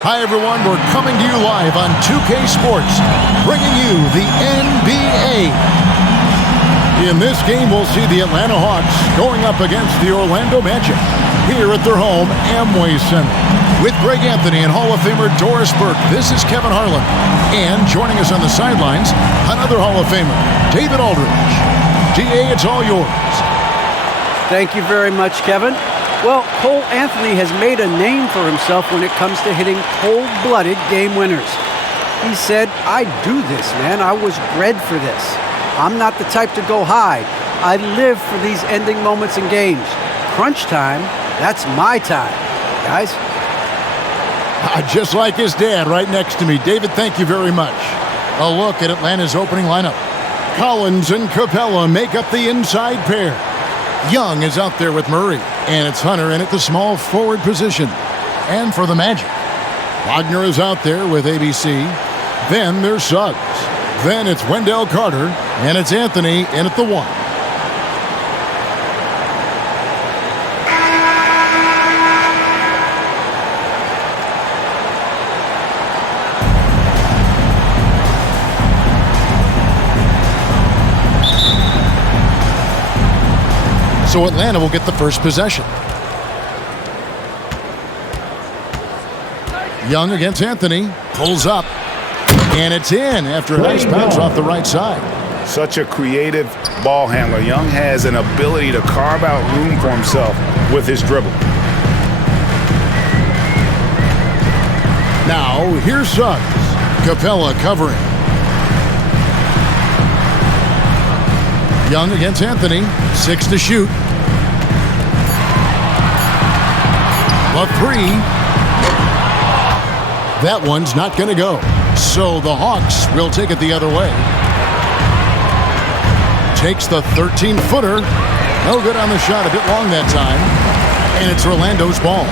Hi everyone, we're coming to you live on 2K Sports, bringing you the NBA. In this game, we'll see the Atlanta Hawks going up against the Orlando Magic here at their home, Amway Center. With Greg Anthony and Hall of Famer Doris Burke, this is Kevin Harlan. And joining us on the sidelines, another Hall of Famer, David Aldridge. DA, it's all yours. Thank you very much, Kevin. Well, Cole Anthony has made a name for himself when it comes to hitting cold-blooded game winners. He said, "I do this, man. I was bred for this. I'm not the type to go hide. I live for these ending moments in games. Crunch time, that's my time." Guys? Just like his dad right next to me. David, thank you very much. A look at Atlanta's opening lineup. Collins and Capella make up the inside pair. Young is out there with Murray, and it's Hunter in at the small forward position. And for the Magic, Wagner is out there with ABC. Then there's Suggs. Then it's Wendell Carter, and it's Anthony in at the 1. So Atlanta will get the first possession. Young against Anthony. Pulls up. And it's in after a nice bounce off the right side. Such a creative ball handler. Young has an ability to carve out room for himself with his dribble. Now, here's Suggs. Capella covering. Young against Anthony. 6 to shoot. The 3. That one's not going to go. So the Hawks will take it the other way. Takes the 13-footer. No good on the shot. A bit long that time. And it's Orlando's ball.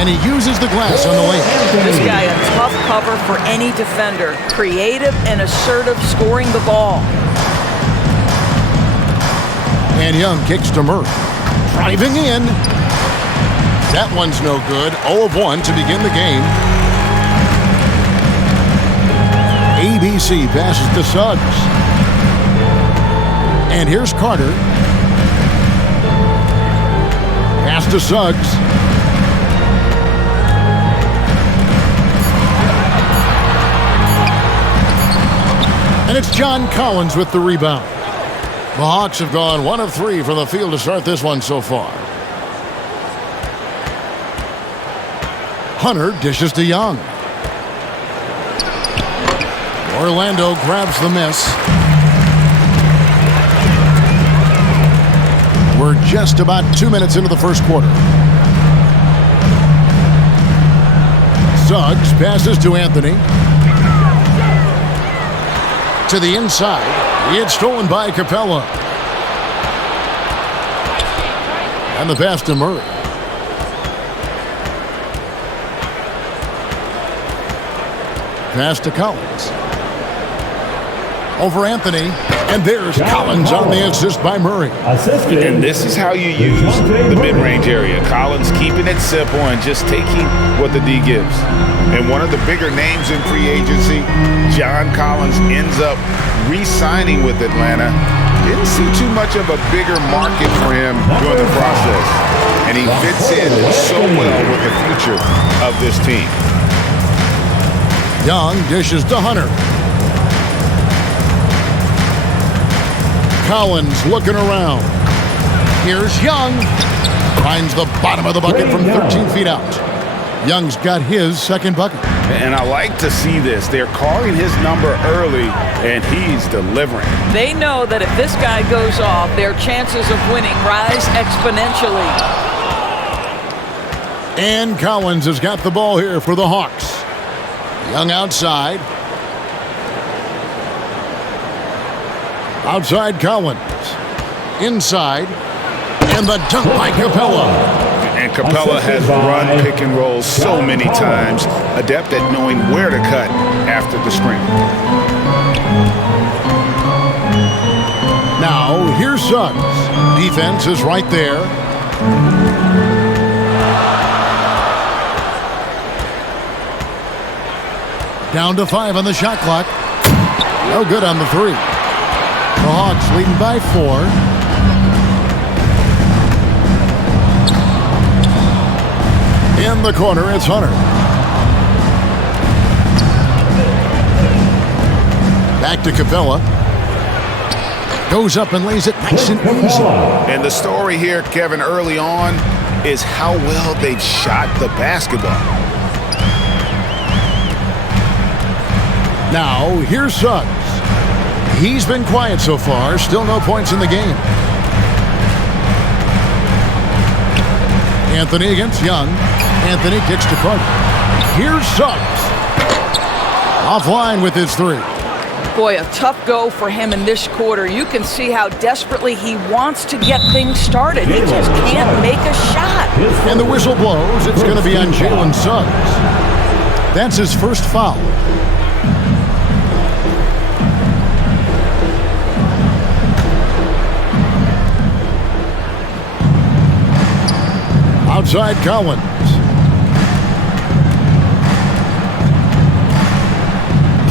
And he uses the glass on the layup. This guy, a tough cover for any defender. Creative and assertive scoring the ball. And Young kicks to Murray. Driving in. That one's no good. 0 of 1 to begin the game. ABC passes to Suggs. And here's Carter. Pass to Suggs. And it's John Collins with the rebound. The Hawks have gone 1 of 3 from the field to start this one so far. Hunter dishes to Young. Orlando grabs the miss. We're just about 2 minutes into the first quarter. Suggs passes to Anthony. To the inside. It's stolen by Capella. And the pass to Murray. Pass to Collins. Over Anthony. And there's Collins on the assist by Murray. And this is how you use the mid-range area. Collins keeping it simple and just taking what the D gives. And one of the bigger names in free agency, John Collins, ends up re-signing with Atlanta. Didn't see too much of a bigger market for him during the process. And he fits in so well with the future of this team. Young dishes to Hunter. Collins looking around. Here's Young. Finds the bottom of the bucket from 13 feet out. Young's got his second bucket. And I like to see this. They're calling his number early, and he's delivering. They know that if this guy goes off, their chances of winning rise exponentially. And Collins has got the ball here for the Hawks. Young outside. Outside Collins. Inside. And the dunk by Capella. And Capella has run pick and roll so many times, adept at knowing where to cut after the screen. Now, here's Suggs. Defense is right there. Down to 5 on the shot clock. No good on the 3. The Hawks leading by 4. In the corner, it's Hunter. Back to Capella. Goes up and lays it nice and easy. And the story here, Kevin, early on is how well they've shot the basketball. Now, here's Suggs. He's been quiet so far. Still no points in the game. Anthony against Young. Anthony kicks to Carter. Here's Suggs. Offline with his 3. Boy, a tough go for him in this quarter. You can see how desperately he wants to get things started. He just can't make a shot. And the whistle blows. It's going to be on Jalen Suggs. That's his first foul. Outside Collins.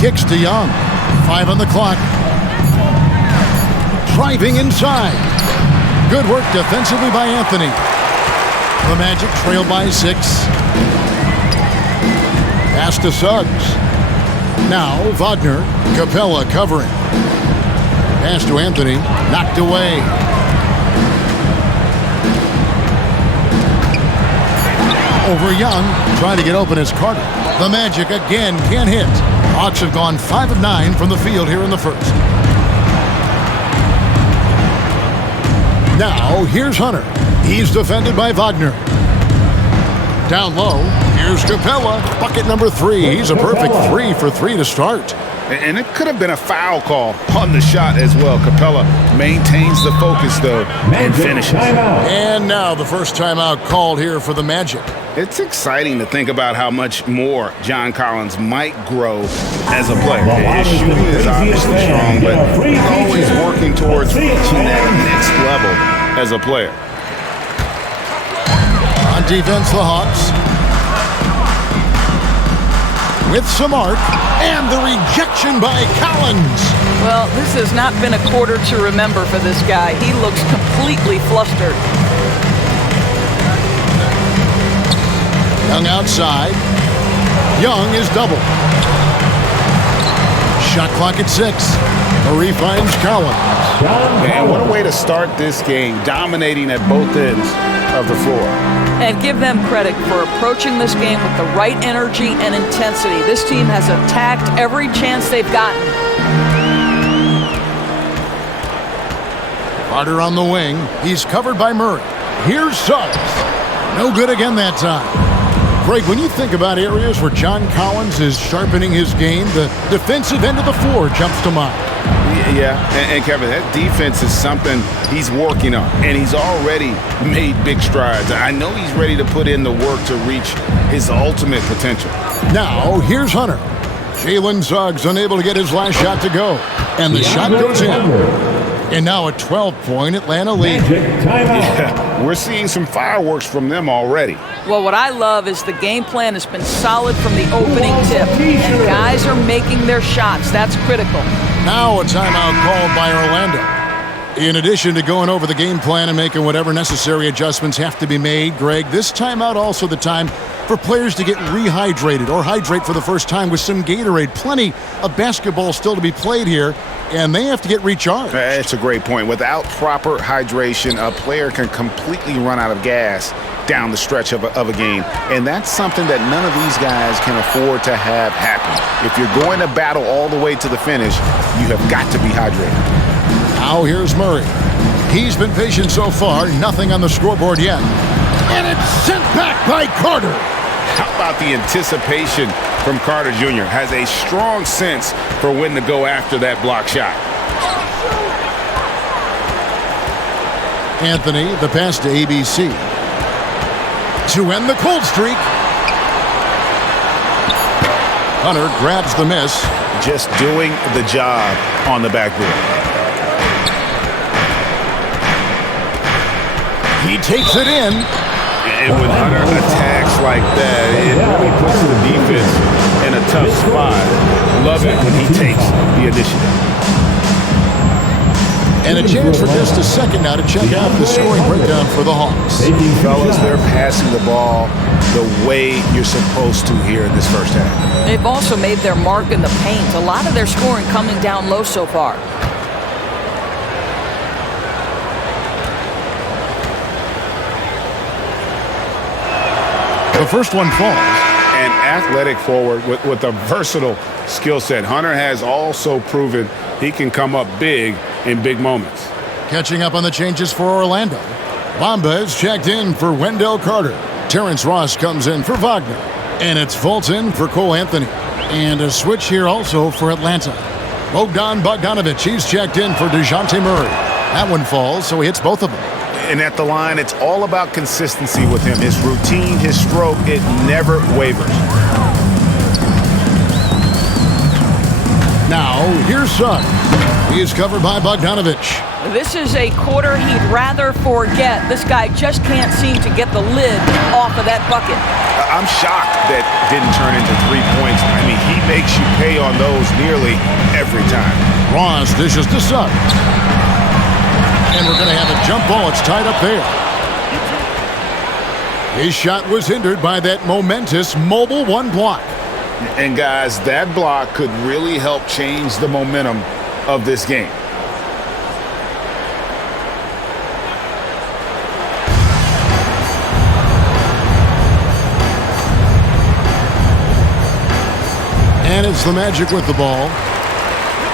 Kicks to Young. 5 on the clock. Driving inside. Good work defensively by Anthony. The Magic trail by 6. Pass to Suggs. Now Wagner. Capella covering. Pass to Anthony. Knocked away. Over Young, trying to get open as Carter. The Magic again can't hit. Hawks have gone 5 of 9 from the field here in the first. Now, here's Hunter. He's defended by Wagner. Down low, here's Capella. Bucket number 3. He's a perfect 3 for 3 to start. And it could have been a foul call on the shot as well. Capella maintains the focus, though, and finishes. And now the first timeout called here for the Magic. It's exciting to think about how much more John Collins might grow as a player. His shooting is obviously strong, but he's always working towards reaching that next level as a player. On defense, the Hawks. With some arc, and the rejection by Collins. Well, this has not been a quarter to remember for this guy. He looks completely flustered. Young outside. Young is double. Shot clock at 6. Murray finds Collins. And what a way to start this game, dominating at both ends of the floor. And give them credit for approaching this game with the right energy and intensity. This team has attacked every chance they've gotten. Carter on the wing. He's covered by Murray. Here's Suggs. No good again that time. Greg, when you think about areas where John Collins is sharpening his game, the defensive end of the floor jumps to mind. Yeah, and Kevin, that defense is something he's working on, and he's already made big strides. I know he's ready to put in the work to reach his ultimate potential. Now, here's Hunter. Jalen Suggs unable to get his last shot to go, and the shot goes in. And now a 12-point Atlanta lead. Yeah, we're seeing some fireworks from them already. Well, what I love is the game plan has been solid from the opening tip, and guys are making their shots. That's critical. Now a timeout called by Orlando. In addition to going over the game plan and making whatever necessary adjustments have to be made, Greg, this timeout also the time for players to get rehydrated or hydrate for the first time with some Gatorade. Plenty of basketball still to be played here, and they have to get recharged. That's a great point. Without proper hydration, a player can completely run out of gas down the stretch of a game, and that's something that none of these guys can afford to have happen. If you're going to battle all the way to the finish, you have got to be hydrated. Now here's Murray. He's been patient so far, nothing on the scoreboard yet. And it's sent back by Carter. How about the anticipation from Carter Jr.? Has a strong sense for when to go after that block shot. Anthony, the pass to ABC. To end the cold streak. Hunter grabs the miss. Just doing the job on the backboard. He takes it in. And with Hunter attacks like that, it really puts the defense in a tough spot. Love it when he takes the initiative. And a chance for just a second now to check out the scoring breakdown for the Hawks. Fellas, they're passing the ball the way you're supposed to here in this first half. They've also made their mark in the paint. A lot of their scoring coming down low so far. The first one falls. An athletic forward with a versatile skill set. Hunter has also proven he can come up big in big moments. Catching up on the changes for Orlando. Bamba is checked in for Wendell Carter. Terrence Ross comes in for Wagner. And it's Fultz in for Cole Anthony. And a switch here also for Atlanta. Bogdan Bogdanovic, he's checked in for Dejounte Murray. That one falls, so he hits both of them. And at the line, it's all about consistency with him. His routine, his stroke, it never wavers. Now, here's Suggs. He is covered by Bogdanovic. This is a quarter he'd rather forget. This guy just can't seem to get the lid off of that bucket. I'm shocked that didn't turn into 3 points. I mean, he makes you pay on those nearly every time. Ross dishes to Suggs. And we're going to have a jump ball. It's tied up there. His shot was hindered by that momentous mobile one block. And guys, that block could really help change the momentum of this game. And it's the Magic with the ball.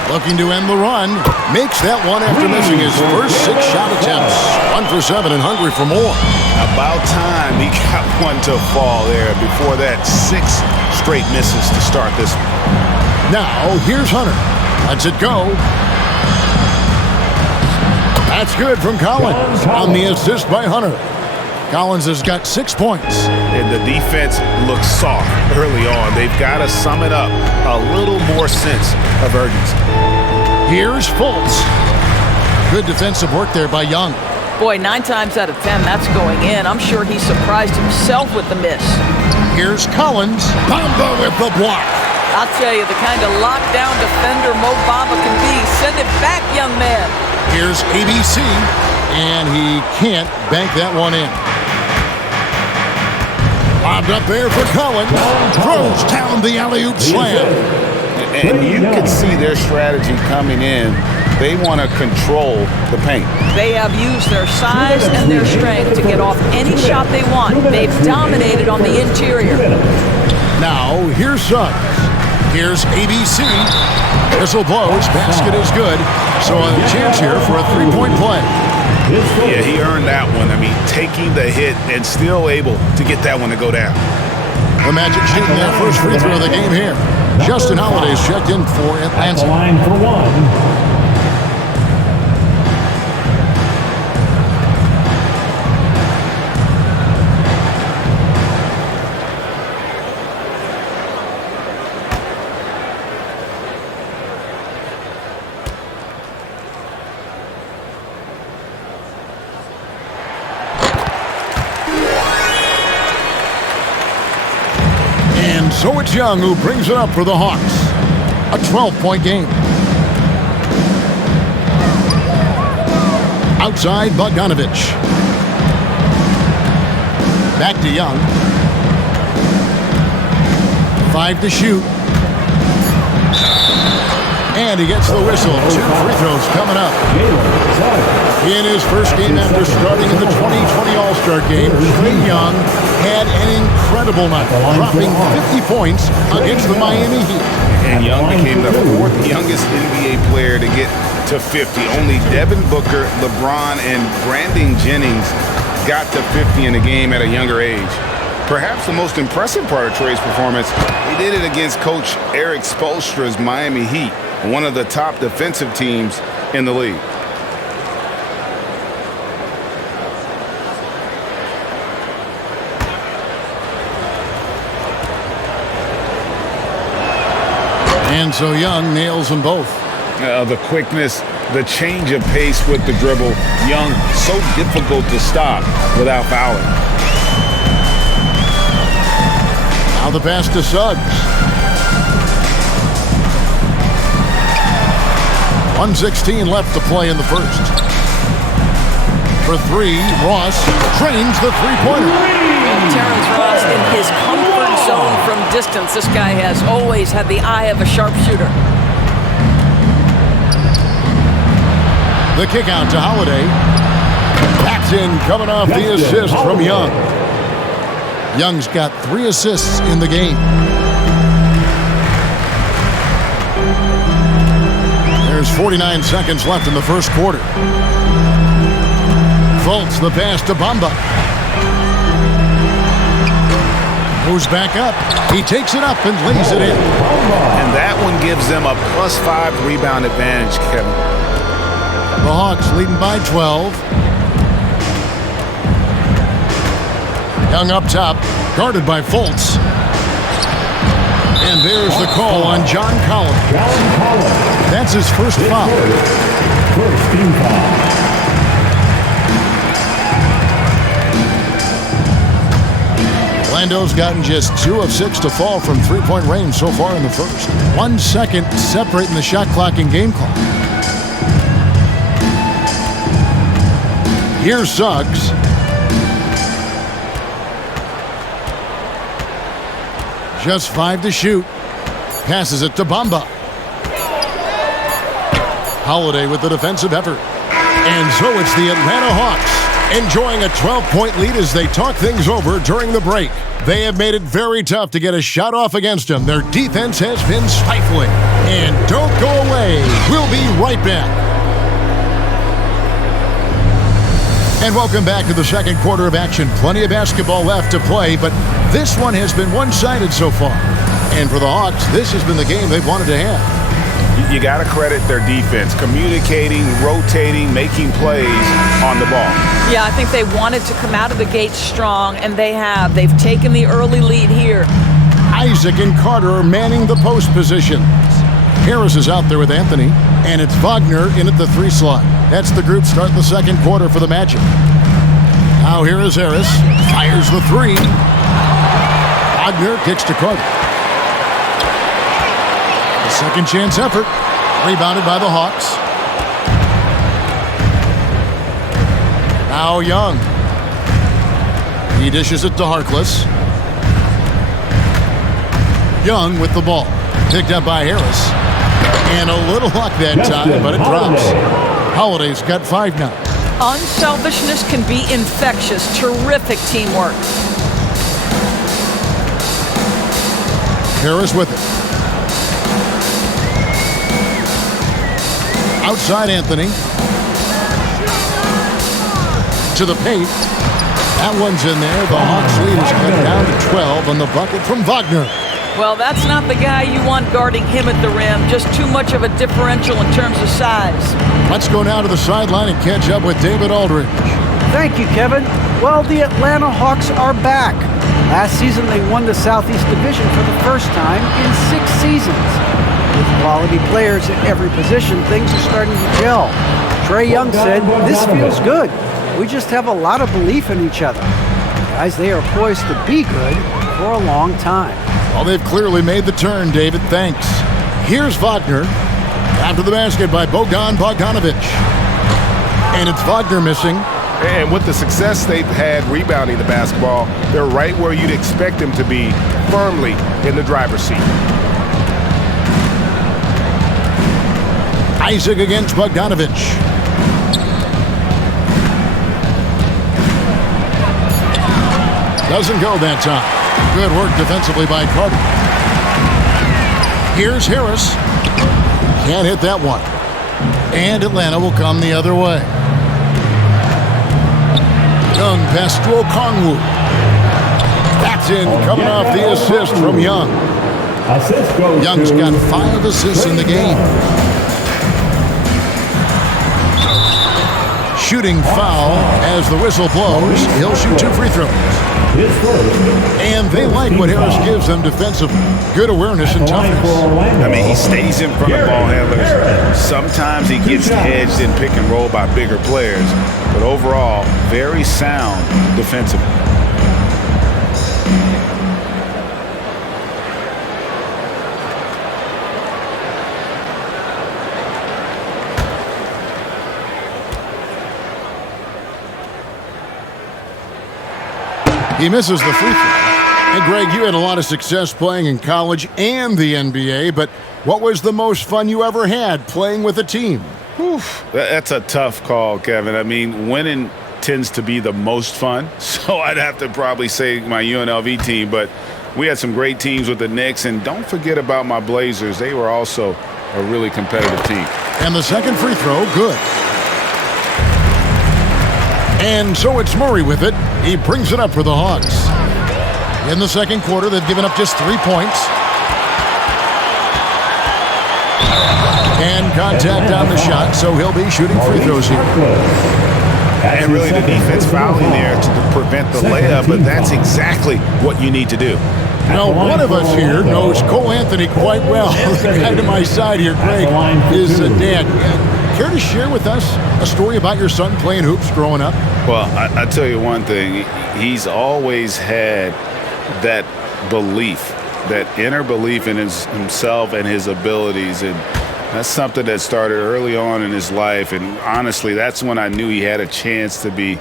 Looking to end the run. Makes that one after missing his first 6 shot attempts. 1 for 7 and hungry for more. About time he got one to fall there before that 6 straight misses to start this one. Now, here's Hunter. Lets it go. That's good from Collins on the assist by Hunter. Collins has got 6 points. And the defense looks soft early on. They've got to sum it up. A little more sense of urgency. Here's Fultz. Good defensive work there by Young. Boy, 9 times out of 10, that's going in. I'm sure he surprised himself with the miss. Here's Collins. Bamba with the block. I'll tell you, the kind of lockdown defender Mo Bamba can be. Send it back, young man. Here's ABC, and he can't bank that one in. Lobbed up there for Collins. Throws down the alley-oop slam. And you can see their strategy coming in. They want to control the paint. They have used their size and their strength to get off any shot they want. They've dominated on the interior. Now, here's Suggs. Here's ABC. Whistle blows. Basket is good. So a chance here for a 3-point play. Yeah, he earned that one. I mean, taking the hit and still able to get that one to go down. The Magic shooting their first free throw of the game here. Justin Holiday's checked in for Atlanta. At the line for one. So it's Young who brings it up for the Hawks. A 12-point game. Outside Bogdanovic. Back to Young. 5 to shoot. And he gets the whistle. 2 free throws coming up. In his first game after starting in the 2020 All-Star game, Trae Young had an incredible night, dropping 50 points against the Miami Heat. And Young became the 4th youngest NBA player to get to 50. Only Devin Booker, LeBron, and Brandon Jennings got to 50 in a game at a younger age. Perhaps the most impressive part of Trae's performance, he did it against Coach Eric Spoelstra's Miami Heat, one of the top defensive teams in the league. And so Young nails them both. The quickness The change of pace with the dribble. Young, so difficult to stop without fouling. Now the pass to Suggs. 1:16 left to play in the first. For three, Ross trains the three-pointer. Terrence Ross in his comfort zone from distance. This guy has always had the eye of a sharpshooter. The kick out to Holiday. That's in, coming off the assist from Young. Young's got 3 assists in the game. There's 49 seconds left in the first quarter. Fultz the pass to Bamba. Moves back up. He takes it up and lays it in. And that one gives them a +5 rebound advantage, Kevin. The Hawks leading by 12. Young up top, guarded by Fultz. And there's the call on John Collins. That's his first foul. First team foul. Orlando's gotten just 2 of 6 to fall from three-point range so far in the first. 1 second separating the shot clock and game clock. Here's Suggs. Just 5 to shoot. Passes it to Bamba. Holiday with the defensive effort. And so it's the Atlanta Hawks enjoying a 12-point lead as they talk things over during the break. They have made it very tough to get a shot off against them. Their defense has been stifling. And don't go away. We'll be right back. And welcome back to the second quarter of action. Plenty of basketball left to play, but this one has been one-sided so far. And for the Hawks, this has been the game they've wanted to have. You got to credit their defense, communicating, rotating, making plays on the ball. Yeah, I think they wanted to come out of the gate strong, and they have. They've taken the early lead here. Isaac and Carter are manning the post positions. Harris is out there with Anthony, and it's Wagner in at the 3 slot. That's the group starting the second quarter for the Magic. Now here is Harris. Fires the 3. Wagner kicks to Carter. A second chance effort. Rebounded by the Hawks. Now Young. He dishes it to Harkless. Young with the ball. Picked up by Harris. And a little luck that time, but it drops. Holiday's got 5 now. Unselfishness can be infectious. Terrific teamwork. Harris with it. Outside Anthony. To the paint. That one's in there. The Hawks lead is cut down to 12 on the bucket from Wagner. Well, that's not the guy you want guarding him at the rim. Just too much of a differential in terms of size. Let's go now to the sideline and catch up with David Aldridge. Thank you, Kevin. Well, the Atlanta Hawks are back. Last season, they won the Southeast Division for the first time in 6 seasons. With quality players at every position, things are starting to gel. Trae Young said, "This feels good. We just have a lot of belief in each other." Guys, they are poised to be good for a long time. Well, they've clearly made the turn, David. Thanks. Here's Wagner. After the basket by Bojan Bogdanovic. And it's Wagner missing. And with the success they've had rebounding the basketball, they're right where you'd expect them to be, firmly in the driver's seat. Isaac against Bogdanovic. Doesn't go that time. Good work defensively by Carter. Here's Harris. Can't hit that one. And Atlanta will come the other way. Young pass to Okongwu. That's in, coming off the assist from Young. Young's got 5 assists in the game. Shooting foul as the whistle blows. He'll shoot 2 free throws. His first. And they like what Harris gives them defensively. Good awareness and toughness. I mean, he stays in front of ball handlers. Sometimes he gets hedged in pick and roll by bigger players. But overall, very sound defensively. He misses the free throw. And Greg, you had a lot of success playing in college and the NBA, but what was the most fun you ever had playing with a team? That's a tough call, Kevin. I mean, winning tends to be the most fun, so I'd have to probably say my UNLV team, but we had some great teams with the Knicks, and don't forget about my Blazers. They were also a really competitive team. And the second free throw, good. And so it's Murray with it. He brings it up for the Hawks. In the second quarter, they've given up just 3 points. And contact on the shot, so he'll be shooting free throws here. And really the defense fouling there to prevent the layup, but that's exactly what you need to do. Now, one of us here knows Cole Anthony quite well. The guy to my side here, Greg, is dad. Care to share with us a story about your son playing hoops growing up? Well, I tell you one thing. He's always had that belief, that inner belief in himself and his abilities. And that's something that started early on in his life. And honestly, that's when I knew he had a chance to be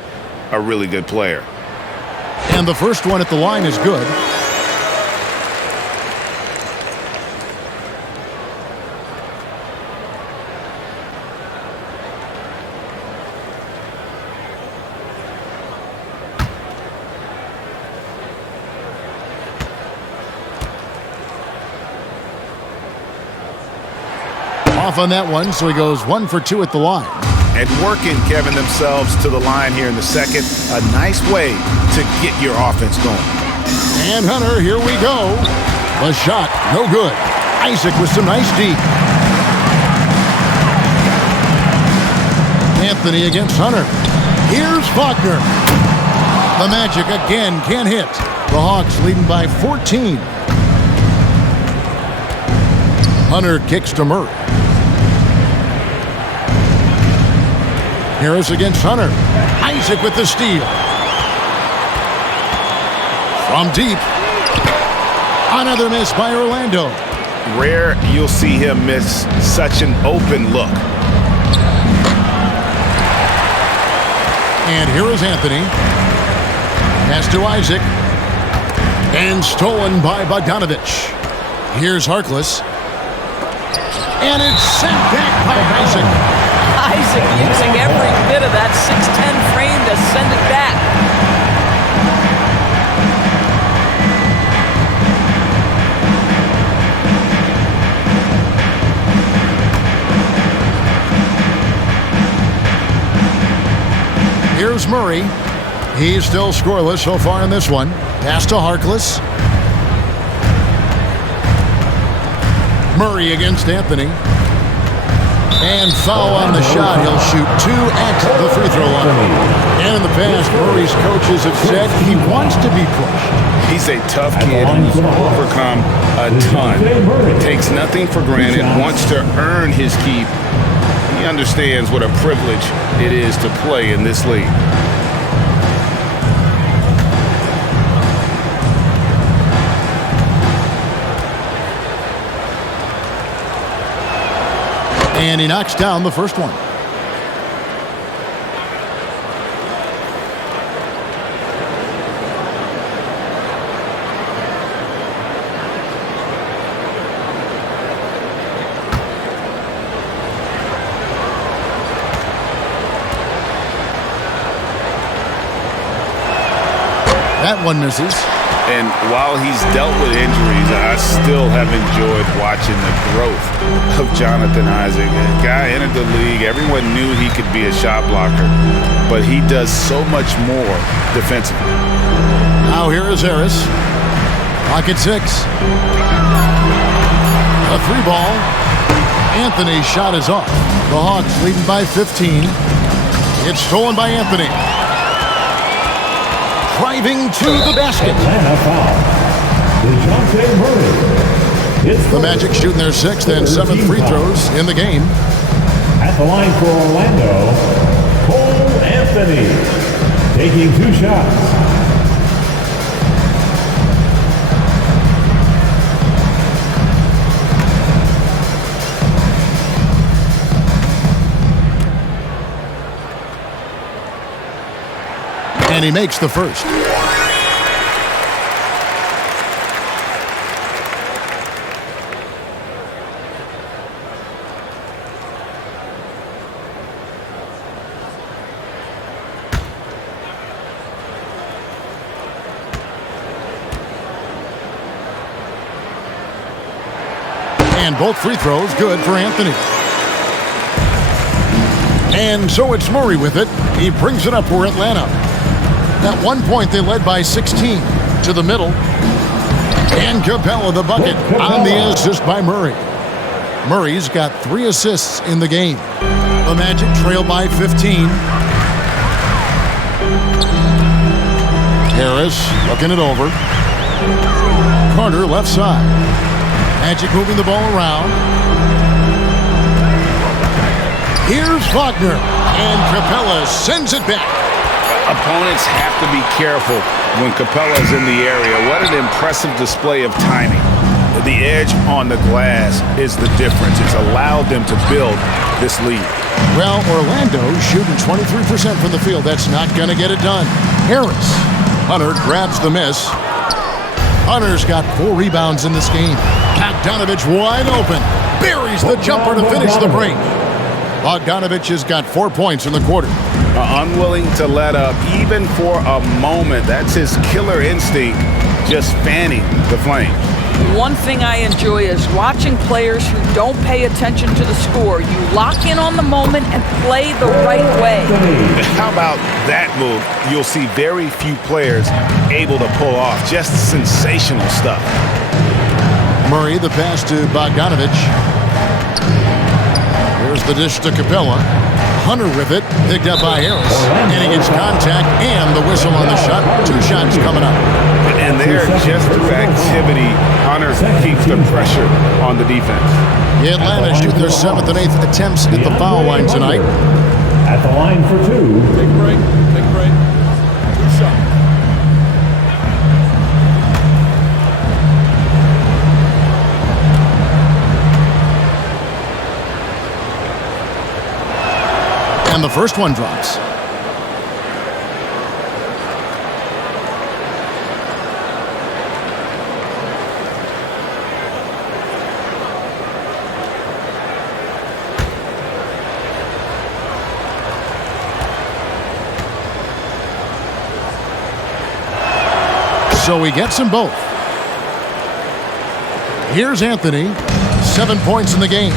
a really good player. And the first one at the line is good. Off on that one, so he goes 1 for 2 at the line. And working, Kevin, themselves to the line here in the second. A nice way to get your offense going. And Hunter, here we go. The shot, no good. Isaac with some nice D. Anthony against Hunter. Here's Faulkner. The Magic again can't hit. The Hawks leading by 14. Hunter kicks to Murray. Harris against Hunter. Isaac with the steal. From deep. Another miss by Orlando. Rare you'll see him miss such an open look. And here is Anthony. Pass to Isaac. And stolen by Bogdanovich. Here's Harkless. And it's sent back by Isaac. Isaac using every bit of that 6'10 frame to send it back. Here's Murray. He's still scoreless so far in this one. Pass to Harkless. Murray against Anthony. And foul on the shot. He'll shoot 2 at the free throw line. And in the past, Murray's coaches have said he wants to be pushed. He's a tough kid who's overcome a ton. Takes nothing for granted, wants to earn his keep. He understands what a privilege it is to play in this league. And he knocks down the first one. That one misses. And while he's dealt with injuries, I still have enjoyed watching the growth of Jonathan Isaac. A guy entered the league, everyone knew he could be a shot blocker, but he does so much more defensively. Now here is Harris. Clock at 6. A 3 ball. Anthony's shot is off. The Hawks leading by 15. It's stolen by Anthony. driving to the basket. Atlanta foul. Dejounte Murray. It's The Magic shooting their 6th and 7th free throws in the game. At the line for Orlando, Cole Anthony. Taking 2 shots. And he makes the first. And both free throws good for Anthony. And so it's Murray with it. He brings it up for Atlanta. At one point, they led by 16 to the middle. And Capella the bucket on the assist by Murray. Murray's got 3 assists in the game. The Magic trail by 15. Harris looking it over. Carter left side. Magic moving the ball around. Here's Wagner. And Capella sends it back. Opponents have to be careful when Capella's in the area. What an impressive display of timing. The edge on the glass is the difference. It's allowed them to build this lead. Well, Orlando shooting 23% from the field. That's not going to get it done. Harris. Hunter grabs the miss. Hunter's got 4 rebounds in this game. Bogdanovich wide open. Buries the jumper to finish the break. Bogdanovich has got 4 points in the quarter. Unwilling to let up even for a moment. That's his killer instinct, just fanning the flame. One thing I enjoy is watching players who don't pay attention to the score. You lock in on the moment and play the right way. How about that move? You'll see very few players able to pull off just sensational stuff. Murray, the pass to Bogdanovich. Here's the dish to Capella. Hunter with it, picked up by Harris. And he gets contact and the whistle on the shot. 2 shots coming up. And there, just through activity, Hunter keeps the pressure on the defense. The Atlanta shoot their 7th and 8th attempts at the foul line tonight. At the line for 2. Big break. 2 shots. And the first one drops. So he gets them both. Here's Anthony. 7 points in the game.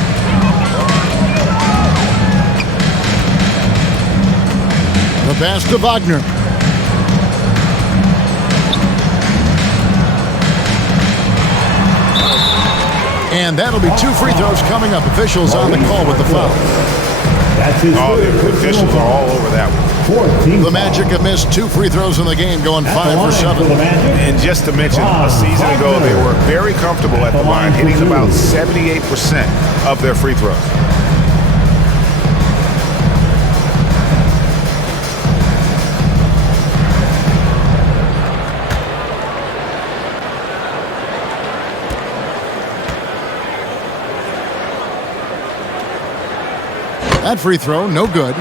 The pass to Wagner. And that'll be 2 free throws coming up. Officials on the call with the foul. That's his The officials are all over that one. The Magic have missed 2 free throws in the game, going 5 for 7. And just to mention, a season ago, they were very comfortable at the line, hitting about 78% of their free throws. That free throw, no good.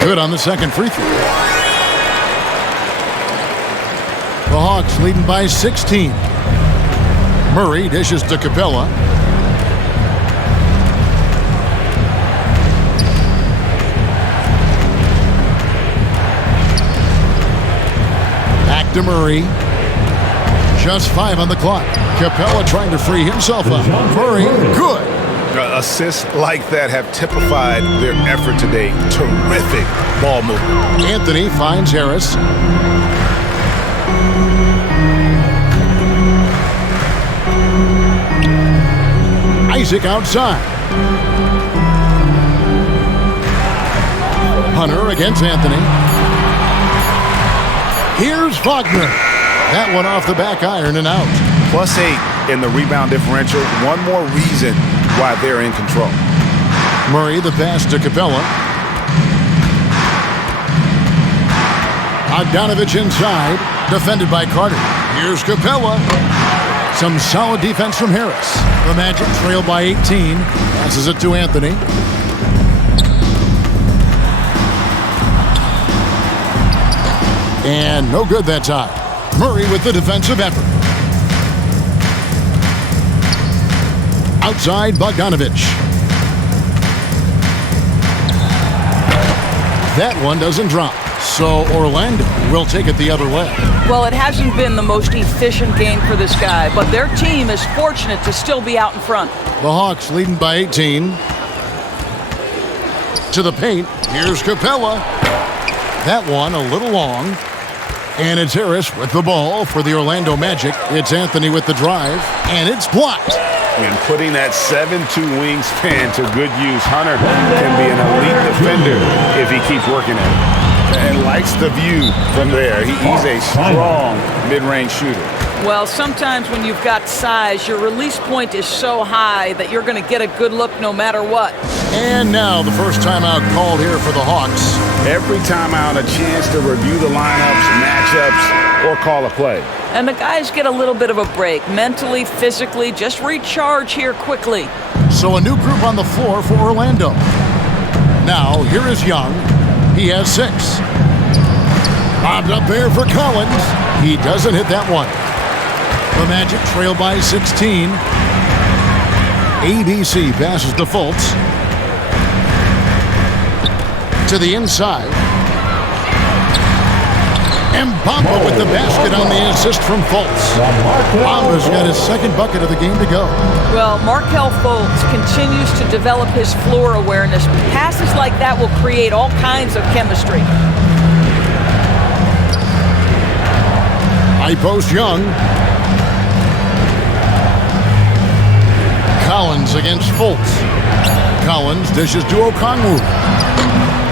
Good on the second free throw. The Hawks leading by 16. Murray dishes to Capella. Back to Murray. Just 5 on the clock. Capella trying to free himself up. Murray, good. Assists like that have typified their effort today. Terrific ball movement. Anthony finds Harris. Isaac outside. Hunter against Anthony. Here's Faulkner. That one off the back iron and out. +8 in the rebound differential. One more reason why they're in control. Murray, the pass to Capella. Bogdanovich inside. Defended by Carter. Here's Capella. Some solid defense from Harris. The Magic trail by 18. Passes it to Anthony. And no good that time. Murray with the defensive effort. Outside Bogdanovich. That one doesn't drop. So Orlando will take it the other way. Well, it hasn't been the most efficient game for this guy, but their team is fortunate to still be out in front. The Hawks leading by 18. To the paint. Here's Capella. That one a little long. And it's Harris with the ball for the Orlando Magic. It's Anthony with the drive. And it's blocked. And putting that 7'2" wingspan to good use, Hunter can be an elite defender if he keeps working at it. And likes the view from there. He's a strong mid-range shooter. Well, sometimes when you've got size, your release point is so high that you're going to get a good look no matter what. And now the first timeout called here for the Hawks. Every timeout, a chance to review the lineups, matchups, or call a play. And the guys get a little bit of a break, mentally, physically, just recharge here quickly. So a new group on the floor for Orlando. Now, here is Young. He has 6. Bobbed up there for Collins. He doesn't hit that one. The Magic trail by 16. ABC passes to Fultz. To the inside. And Bamba with the basket on the assist from Fultz. Bamba's got his second bucket of the game to go. Well, Markelle Fultz continues to develop his floor awareness. Passes like that will create all kinds of chemistry. High post Young. Collins against Fultz. Collins dishes to Okongwu.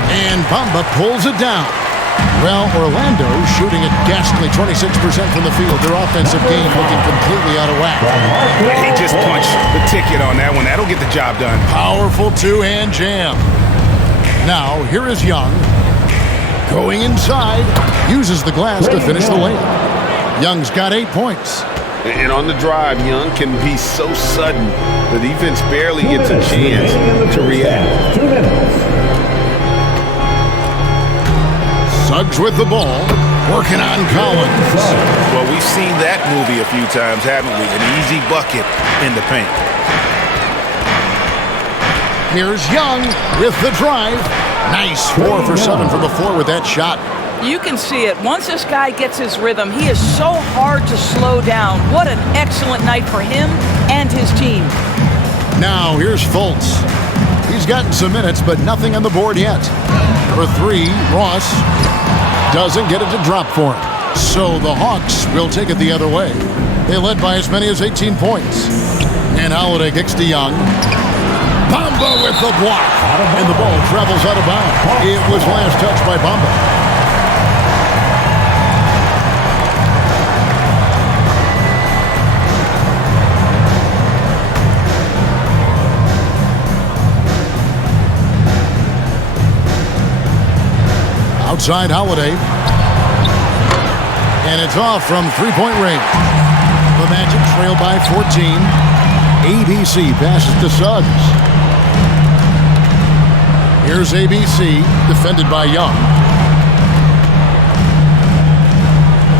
And Bamba pulls it down. Well, Orlando shooting a ghastly 26% from the field. Their offensive game looking completely out of whack. He just punched the ticket on that one. That'll get the job done. Powerful two-hand jam. Now, here is Young. Going inside. Uses the glass to finish the layup. Young's got 8 points. And on the drive, Young can be so sudden. The defense barely gets a chance to react. 2 minutes. Suggs with the ball, working on Collins. Well, we've seen that movie a few times, haven't we? An easy bucket in the paint. Here's Young with the drive. Nice 4 for 7 from the floor with that shot. You can see it. Once this guy gets his rhythm, he is so hard to slow down. What an excellent night for him and his team. Now, here's Fultz. He's gotten some minutes, but nothing on the board yet. For 3, Ross doesn't get it to drop for him. So the Hawks will take it the other way. They led by as many as 18 points. And Holiday kicks to Young. Bamba with the block. And the ball travels out of bounds. It was last touched by Bamba. Outside Holiday. And it's off from three-point range. The Magic trail by 14. ABC passes to Suggs. Here's ABC, defended by Young.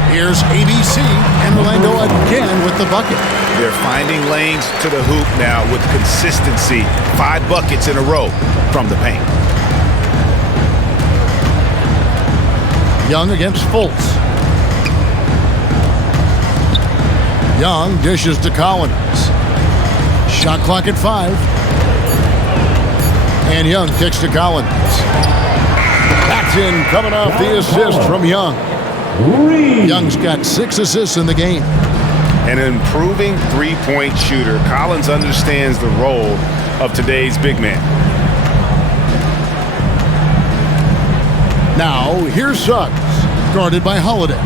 Here's ABC, and Orlando again with the bucket. They're finding lanes to the hoop now with consistency. 5 buckets in a row from the paint. Young against Fultz. Young dishes to Collins. Shot clock at 5. And Young kicks to Collins. That's in, coming off the assist from Young. Young's got 6 assists in the game. An improving three-point shooter, Collins understands the role of today's big man. Now, here's Suggs, guarded by Holiday.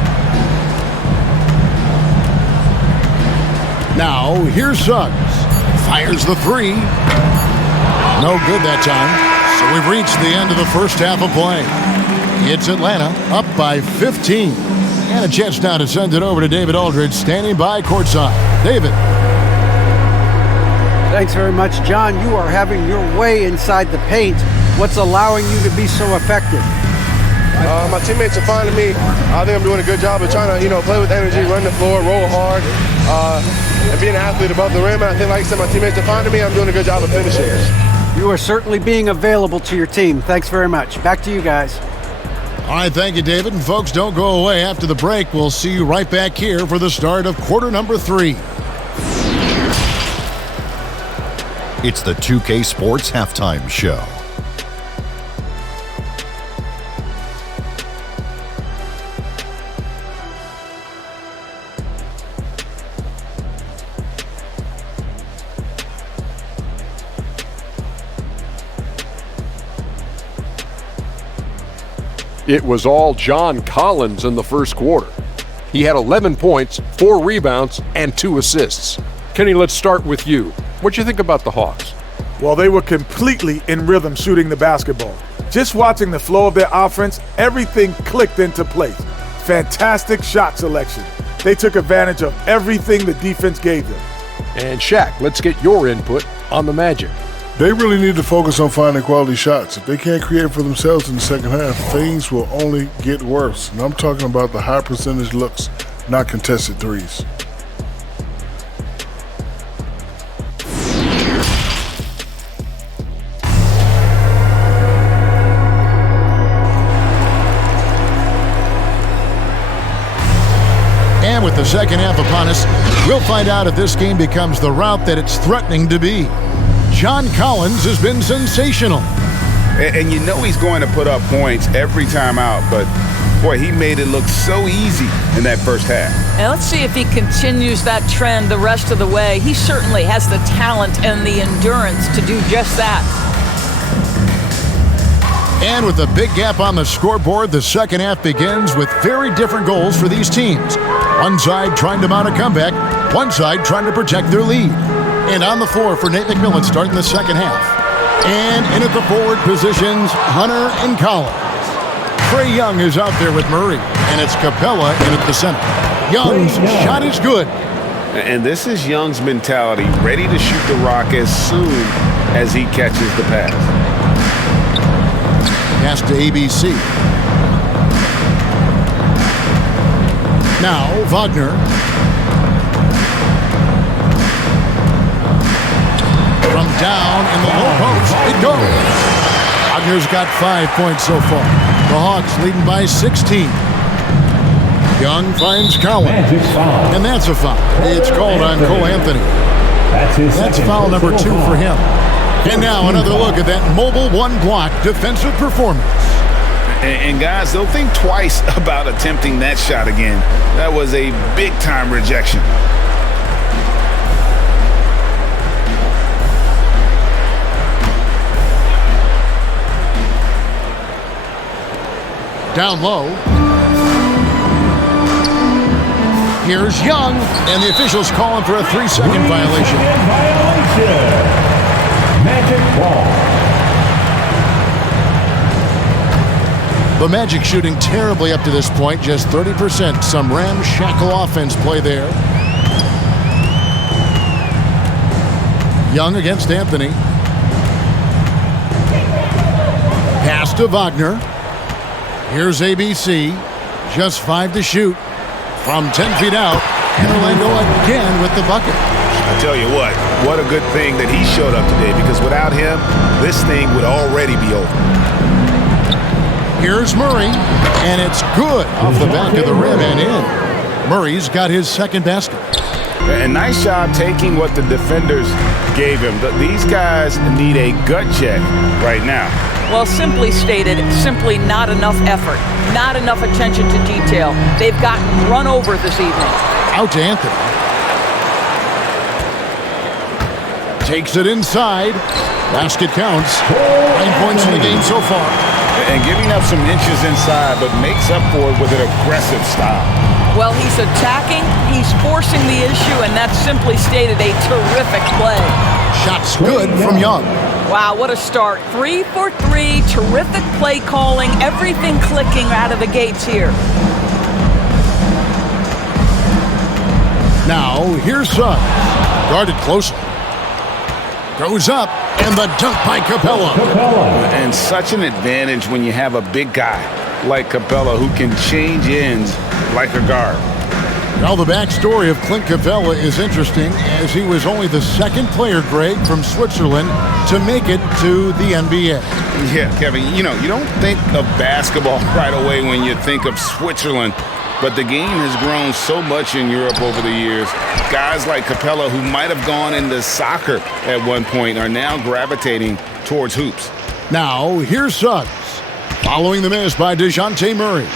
Now, here's Suggs. Fires the three. No good that time. So we've reached the end of the first half of play. It's Atlanta up by 15. And a chance now to send it over to David Aldridge, standing by courtside. David. Thanks very much, John. You are having your way inside the paint. What's allowing you to be so effective? My teammates are finding me. I think I'm doing a good job of trying to, play with energy, run the floor, roll hard, and be an athlete above the rim. And I think, like I said, my teammates are finding me. I'm doing a good job of finishing. You are certainly being available to your team. Thanks very much. Back to you guys. All right, thank you, David. And folks, don't go away. After the break, we'll see you right back here for the start of quarter number 3. It's the 2K Sports Halftime Show. It was all John Collins in the first quarter. He had 11 points, 4 rebounds, and 2 assists. Kenny, let's start with you. What do you think about the Hawks? Well, they were completely in rhythm shooting the basketball. Just watching the flow of their offense, everything clicked into place. Fantastic shot selection. They took advantage of everything the defense gave them. And Shaq, let's get your input on the Magic. They really need to focus on finding quality shots. If they can't create for themselves in the second half, things will only get worse. And I'm talking about the high percentage looks, not contested threes. And with the second half upon us, we'll find out if this game becomes the route that it's threatening to be. John Collins has been sensational. And you know he's going to put up points every time out, but boy, he made it look so easy in that first half. And let's see if he continues that trend the rest of the way. He certainly has the talent and the endurance to do just that. And with a big gap on the scoreboard, the second half begins with very different goals for these teams. One side trying to mount a comeback, one side trying to protect their lead. And on the floor for Nate McMillan starting the second half. And in at the forward positions, Hunter and Collins. Trae Young is out there with Murray, and it's Capella in at the center. Young's shot is good. And this is Young's mentality, ready to shoot the rock as soon as he catches the pass. Pass to ABC. Now, Wagner. From down in the low post, it goes. Wagner's got 5 points so far. The Hawks leading by 16. Young finds Collins. And that's a foul. It's called on Cole Anthony. That's foul number 2 for him. And now another look at that mobile one-block defensive performance. And guys, they'll think twice about attempting that shot again. That was a big-time rejection. Down low. Here's Young, and the officials calling for a 3-second violation. Magic ball. The Magic shooting terribly up to this point, just 30%. Some ramshackle offense play there. Young against Anthony. Pass to Wagner. Here's ABC. Just 5 to shoot. From 10 feet out. And Orlando again with the bucket. I tell you what a good thing that he showed up today, because without him, this thing would already be over. Here's Murray, and it's good off the back of the rim and in. Murray's got his second basket. And nice job taking what the defenders gave him. These guys need a gut check right now. Well, simply stated, simply not enough effort, not enough attention to detail. They've gotten run over this evening. Out to Anthony. Takes it inside. Basket counts. 9 points in the game so far. And giving up some inches inside, but makes up for it with an aggressive style. Well, he's attacking, he's forcing the issue, and that's simply stated a terrific play. Shots good from Young. Wow, what a start. 3 for 3, terrific play calling, everything clicking out of the gates here. Now, here's Suggs. Guarded closely. Goes up, and the dunk by Capella. And such an advantage when you have a big guy like Capella who can change ends like a guard. Well, the backstory of Clint Capella is interesting, as he was only the second player, Greg, from Switzerland to make it to the NBA. Yeah, Kevin, you don't think of basketball right away when you think of Switzerland, but the game has grown so much in Europe over the years. Guys like Capella, who might have gone into soccer at one point, are now gravitating towards hoops. Now, here's Suggs, following the miss by Dejounte Murray.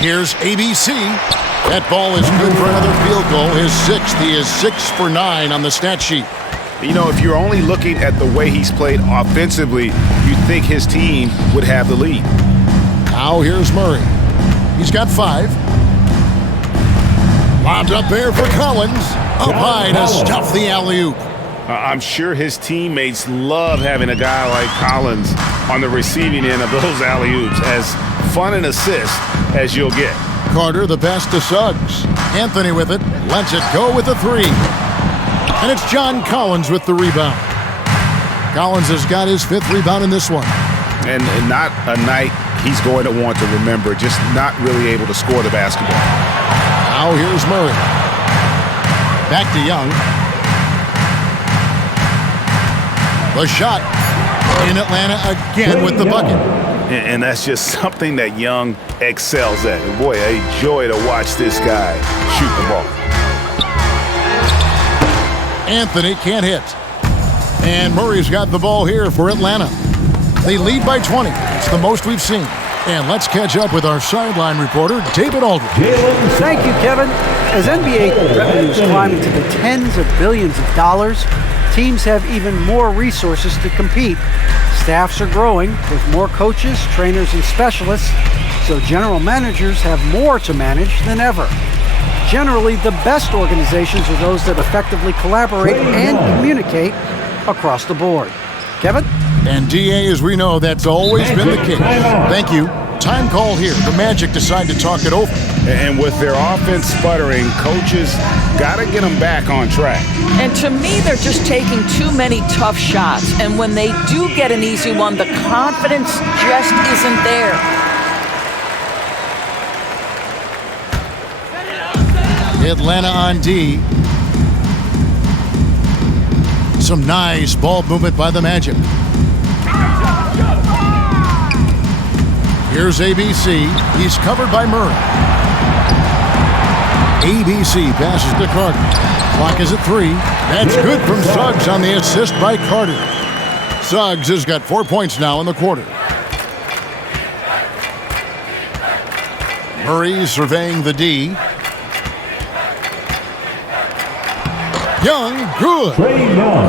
Here's ABC. That ball is good for another field goal, his sixth. He is 6 for 9 on the stat sheet. If you're only looking at the way he's played offensively, you'd think his team would have the lead. Now here's Murray. He's got 5. Lobbed up there for Collins. Up high to stuff the alley-oop. I'm sure his teammates love having a guy like Collins on the receiving end of those alley-oops. As fun an assist as you'll get. Carter, the pass to Suggs. Anthony with it. Lets it go with the 3. And it's John Collins with the rebound. Collins has got his 5th rebound in this one. And not a night he's going to want to remember, just not really able to score the basketball. Now here's Murray. Back to Young. The shot in Atlanta again with the bucket. And that's just something that Young excels at. And boy, a joy to watch this guy shoot the ball. Anthony can't hit. And Murray's got the ball here for Atlanta. They lead by 20. It's the most we've seen. And let's catch up with our sideline reporter, David Aldridge. Thank you, Kevin. As NBA revenues climb into the tens of billions of dollars, teams have even more resources to compete. Staffs are growing with more coaches, trainers, and specialists, so general managers have more to manage than ever. Generally, the best organizations are those that effectively collaborate and communicate across the board. Kevin? And DA, as we know, that's always been the case. Thank you. Time call here. The Magic decide to talk it over. And with their offense sputtering, coaches got to get them back on track. And to me, they're just taking too many tough shots. And when they do get an easy one, the confidence just isn't there. Atlanta on D. Some nice ball movement by the Magic. Here's ABC. He's covered by Murray. ABC passes to Carter. Clock is at 3. That's good from Suggs on the assist by Carter. Suggs has got 4 points now in the quarter. Murray surveying the D. Young, good.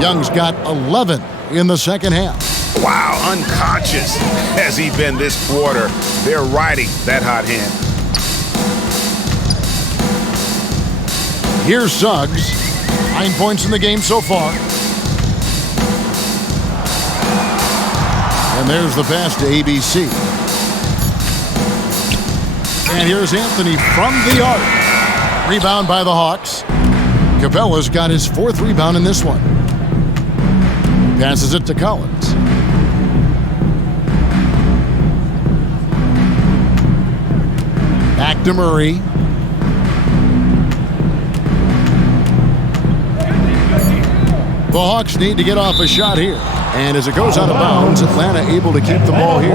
Young's got 11 in the second half. Wow, unconscious has he been this quarter. They're riding that hot hand. Here's Suggs. 9 points in the game so far. And there's the pass to ABC. And here's Anthony from the arc. Rebound by the Hawks. Capella's got his 4th rebound in this one. Passes it to Collins. Back to Murray. The Hawks need to get off a shot here. And as it goes out of bounds, Atlanta able to keep the ball here.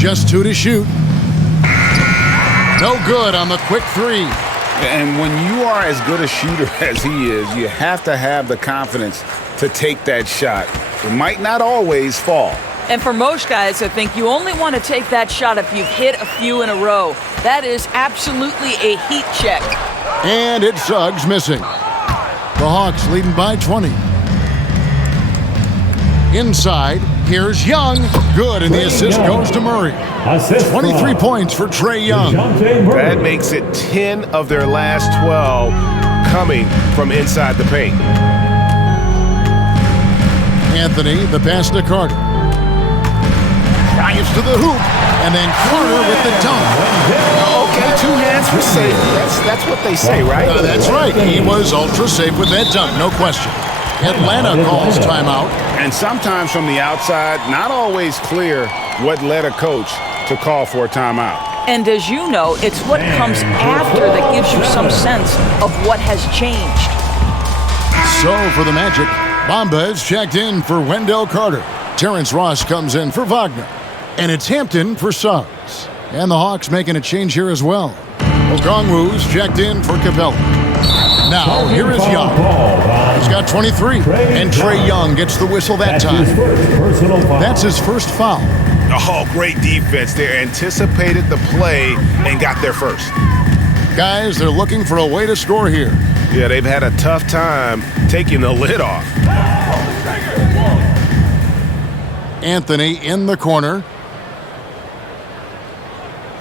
Just 2 to shoot. No good on the quick 3. And when you are as good a shooter as he is, you have to have the confidence to take that shot. It might not always fall. And for most guys, I think you only want to take that shot if you've hit a few in a row. That is absolutely a heat check. And it's Suggs missing. The Hawks leading by 20. Inside, here's Young. Good, and the assist goes to Murray. 23 points for Trae Young. That makes it 10 of their last 12 coming from inside the paint. Anthony, the pass to Carter. Drives to the hoop, and then Carter with the dunk. Okay, 2 hands for safe. That's what they say, right? That's right. He was ultra safe with that dunk, no question. Atlanta calls timeout. And sometimes from the outside, not always clear what led a coach to call for a timeout. And as you know, it's what comes after that gives you some sense of what has changed. So for the Magic, Bamba is checked in for Wendell Carter. Terrence Ross comes in for Wagner. And it's Hampton for Suggs. And the Hawks making a change here as well. Okongwu's checked in for Capella. Now, here is Young. He's got 23. And Trae Young gets the whistle that time. That's his first foul. Oh, great defense there. Anticipated the play and got there first. Guys, they're looking for a way to score here. Yeah, they've had a tough time taking the lid off. Anthony in the corner.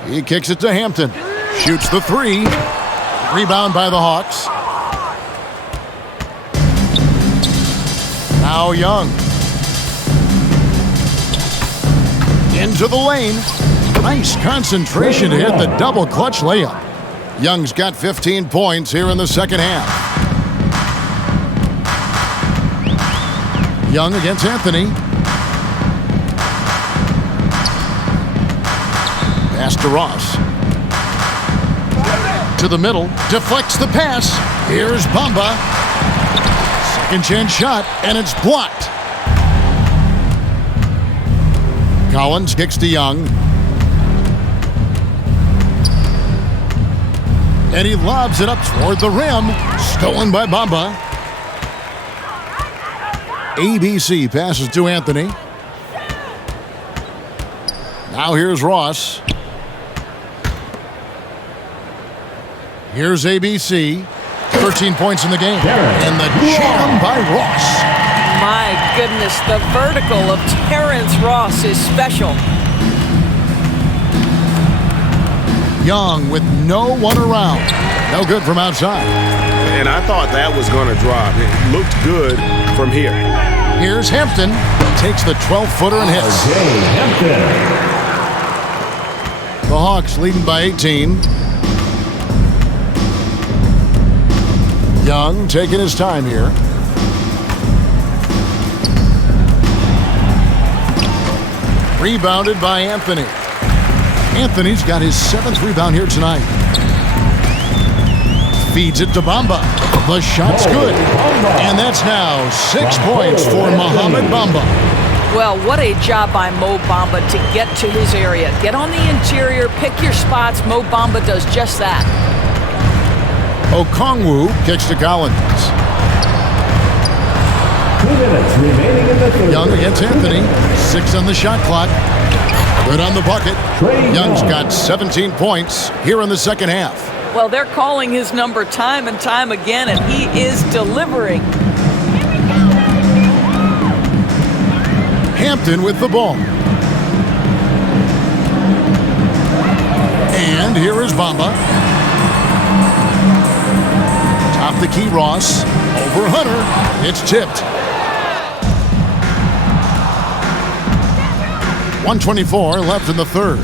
He kicks it to Hampton. Shoots the 3. Rebound by the Hawks. Now Young. Into the lane. Nice concentration to hit the double clutch layup. Young's got 15 points here in the second half. Young against Anthony. Pass to Ross. To the middle. Deflects the pass. Here's Bamba. Second chance shot, and it's blocked. Collins kicks to Young. And he lobs it up toward the rim. Stolen by Bamba. ABC passes to Anthony. Now here's Ross. Here's ABC. 13 points in the game. And the jam by Ross. My goodness, the vertical of Terrence Ross is special. Young with no one around. No good from outside. And I thought that was going to drop. It looked good from here. Here's Hampton. Takes the 12-footer and hits. The Hawks leading by 18. Young taking his time here. Rebounded by Anthony. Anthony's got his 7th rebound here tonight. Feeds it to Bamba. The shot's good. And that's now 6 points for Mohamed Bamba. Well, what a job by Mo Bamba to get to his area. Get on the interior, pick your spots. Mo Bamba does just that. Okongwu kicks to Collins. 2 minutes remaining in the third. Young against Anthony. 6 on the shot clock. Good on the bucket. Young's got 17 points here in the second half. Well, they're calling his number time and time again, and he is delivering. Hampton with the ball. And here is Bamba. Top the key, Ross. Over Hunter. It's tipped. 1:24 left in the third.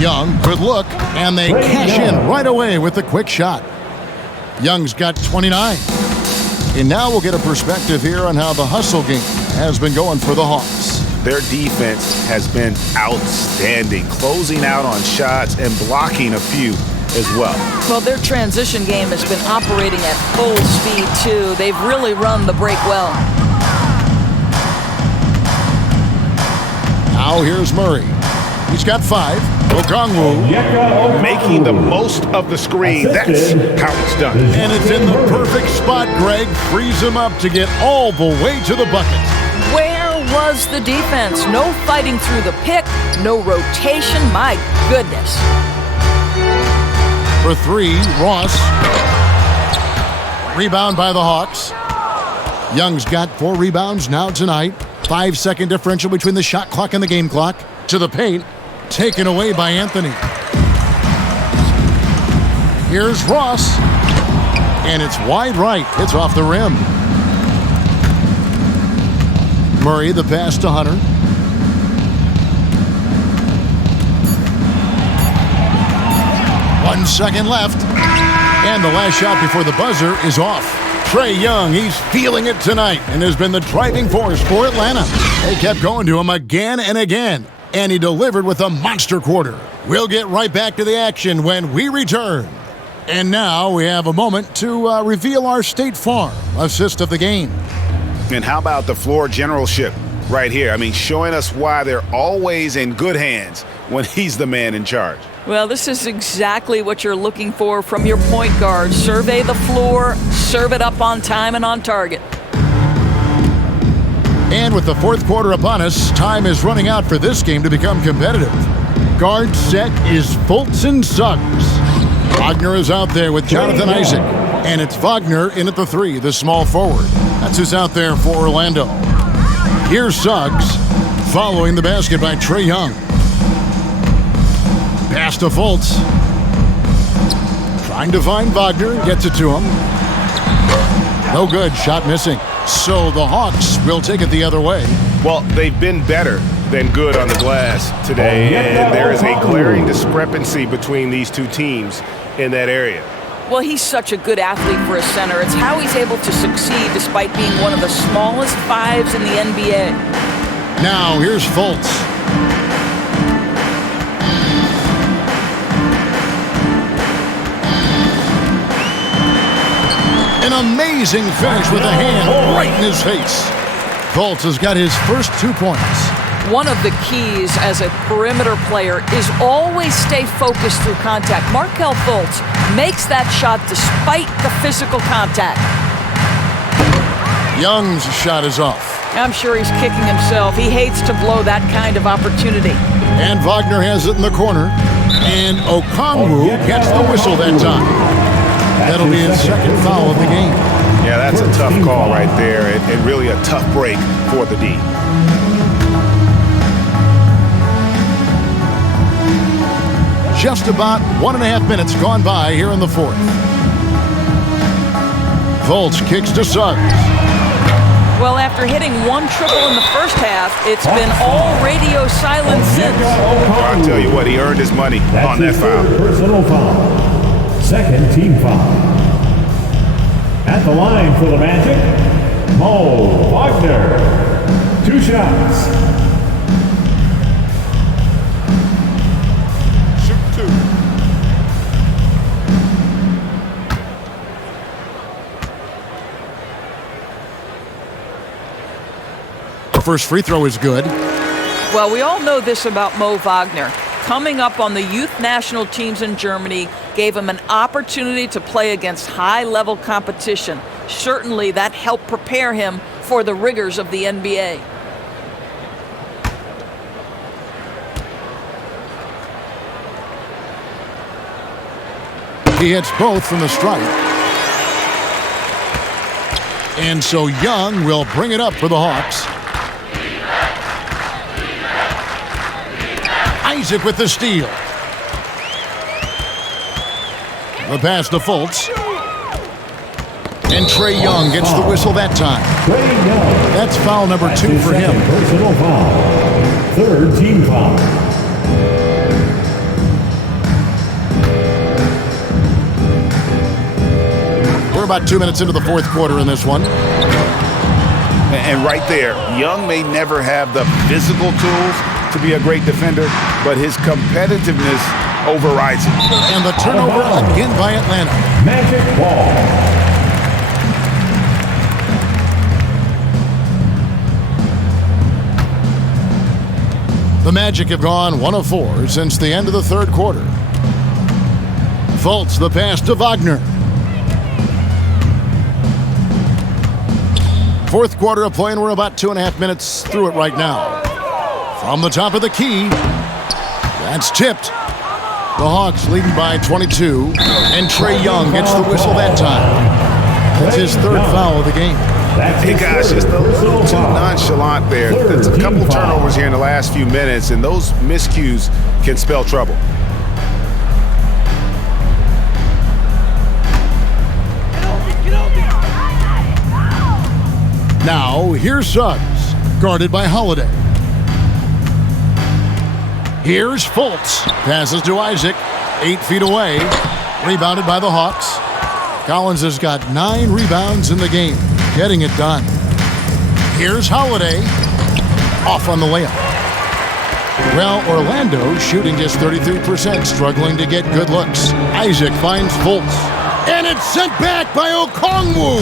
Young, good look, and they cash in right away with the quick shot. Young's got 29. And now we'll get a perspective here on how the hustle game has been going for the Hawks. Their defense has been outstanding, closing out on shots and blocking a few as well. Well, their transition game has been operating at full speed, too. They've really run the break well. Now here's Murray. He's got 5. Okongwu making the most of the screen. That's how it's done. And it's in the perfect spot, Greg. Frees him up to get all the way to the bucket. Where was the defense? No fighting through the pick, no rotation. My goodness. For 3, Ross. Rebound by the Hawks. Young's got 4 rebounds now tonight. 5-second differential between the shot clock and the game clock. To the paint. Taken away by Anthony. Here's Ross. And it's wide right. It's off the rim. Murray, the pass to Hunter. One second left. And the last shot before the buzzer is off. Trae Young, he's feeling it tonight and has been the driving force for Atlanta. They kept going to him again and again, and he delivered with a monster quarter. We'll get right back to the action when we return. And now we have a moment to reveal our State Farm assist of the game. And how about the floor generalship right here? I mean, showing us why they're always in good hands when he's the man in charge. Well, this is exactly what you're looking for from your point guard. Survey the floor, serve it up on time and on target. And with the fourth quarter upon us, time is running out for this game to become competitive. Guard set is Fultz and Suggs. Wagner is out there with Jonathan Isaac. And it's Wagner in at the 3, the small forward. That's who's out there for Orlando. Here's Suggs, following the basket by Trae Young. Pass to Fultz. Trying to find Wagner, gets it to him. No good, shot missing. So the Hawks will take it the other way. Well, they've been better than good on the glass today, and there is a glaring discrepancy between these two teams in that area. Well, he's such a good athlete for a center. It's how he's able to succeed despite being one of the smallest 5s in the NBA. Now here's Fultz. An amazing finish with a hand right in his face. Fultz has got his first 2 points. One of the keys as a perimeter player is always stay focused through contact. Markelle Fultz makes that shot despite the physical contact. Young's shot is off. I'm sure he's kicking himself. He hates to blow that kind of opportunity. And Wagner has it in the corner. And Okongwu gets the whistle that time. That'll be his second foul of the game. Yeah, that's a tough call right there, and really a tough break for the D. Just about 1.5 minutes gone by here in the fourth. Fultz kicks to Suggs. Well, after hitting 1 triple in the first half, it's been all radio silence since. I'll tell you what, he earned his money on that foul. Personal foul. Second team foul. At the line for the Magic, Mo Wagner. 2 shots. Shoot 2. The first free throw is good. Well, we all know this about Mo Wagner. Coming up on the youth national teams in Germany gave him an opportunity to play against high-level competition. Certainly that helped prepare him for the rigors of the NBA. He hits both from the stripe. And so Young will bring it up for the Hawks. Isaac with the steal. The pass to Fultz. And Trae Young gets the whistle that time. That's foul number 2 for him. Personal foul. Third team foul. We're about 2 minutes into the fourth quarter in this one. And right there, Young may never have the physical tools to be a great defender, but his competitiveness overrides it. And the turnover again by Atlanta. Magic ball. The The Magic have gone 1 of 4 since the end of the third quarter. Fultz the pass to Wagner. Fourth quarter of play, and we're about 2.5 minutes through it right now. From the top of the key, that's tipped. The Hawks leading by 22, and Trae Young gets the whistle that time. That's his third foul of the game. Hey guys, just a little too nonchalant there. There's a couple turnovers here in the last few minutes, and those miscues can spell trouble. Now, here's Suggs, guarded by Holiday. Here's Fultz, passes to Isaac, 8 feet away, rebounded by the Hawks. Collins has got 9 rebounds in the game, getting it done. Here's Holiday, off on the layup. Well, Orlando shooting just 33%, struggling to get good looks. Isaac finds Fultz, and it's sent back by Okongwu.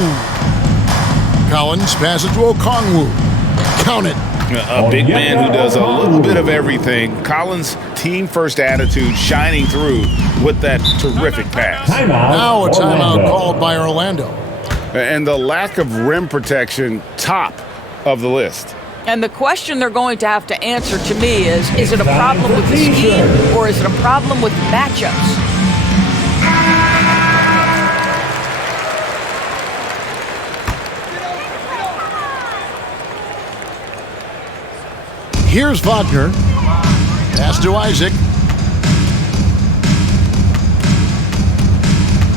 Collins passes to Okongwu. Count it. A big man who does a little bit of everything. Collins' team-first attitude shining through with that terrific pass. Now a timeout called by Orlando. And the lack of rim protection, top of the list. And the question they're going to have to answer to me is it a problem with the scheme or is it a problem with matchups? Here's Wagner. Pass to Isaac.